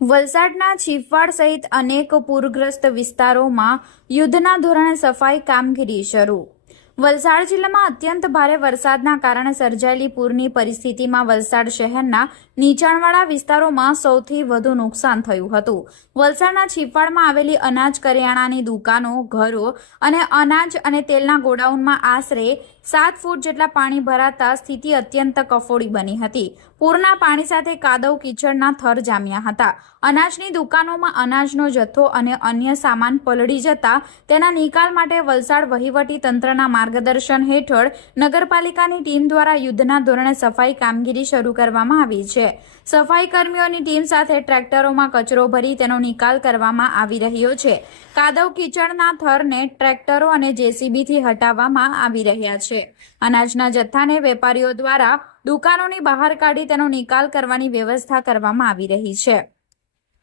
વલસાડના છીપવાડ સહિત અનેક પૂરગ્રસ્ત વિસ્તારોમાં યુદ્ધના ધોરણે સફાઈ કામગીરી શરૂ. વલસાડ જિલ્લામાં અત્યંત ભારે વરસાદના કારણે સર્જાયેલી પૂરની પરિસ્થિતિમાં વલસાડ શહેરના નીચાણવાળા વિસ્તારોમાં સૌથી વધુ નુકસાન થયું હતું. વલસાડના છીપવાડમાં આવેલી અનાજ કરિયાણાની દુકાનો, ઘરો અને અનાજ અને તેલના ગોડાઉનમાં આશરે 7 ફૂટ જેટલા પાણી ભરાતા સ્થિતિ અત્યંત કફોડી બની હતી. પૂરના પાણી સાથે કાદવ કીચડના થર જામ્યા હતા. અનાજની દુકાનોમાં અનાજનો જથ્થો અને અન્ય સામાન પલળી જતા તેના નિકાલ માટે વલસાડ વહીવટી તંત્રના માર્ગદર્શન હેઠળ નગરપાલિકાની ટીમ દ્વારા યુદ્ધના ધોરણે સફાઈ કામગીરી શરૂ કરવામાં આવી છે. સફાઈ કર્મીઓની ટીમ સાથે ટ્રેક્ટરોમાં કચરો ભરી તેનો નિકાલ કરવામાં આવી રહ્યો છે. કાદવ કીચડના થરને ટ્રેક્ટરો અને જેસીબીથી હટાવવામાં આવી રહ્યા છે. અનાજના જથ્થાને વેપારીઓ દ્વારા દુકાનોની બહાર કાઢી તેનો નિકાલ કરવાની વ્યવસ્થા કરવામાં આવી રહી છે.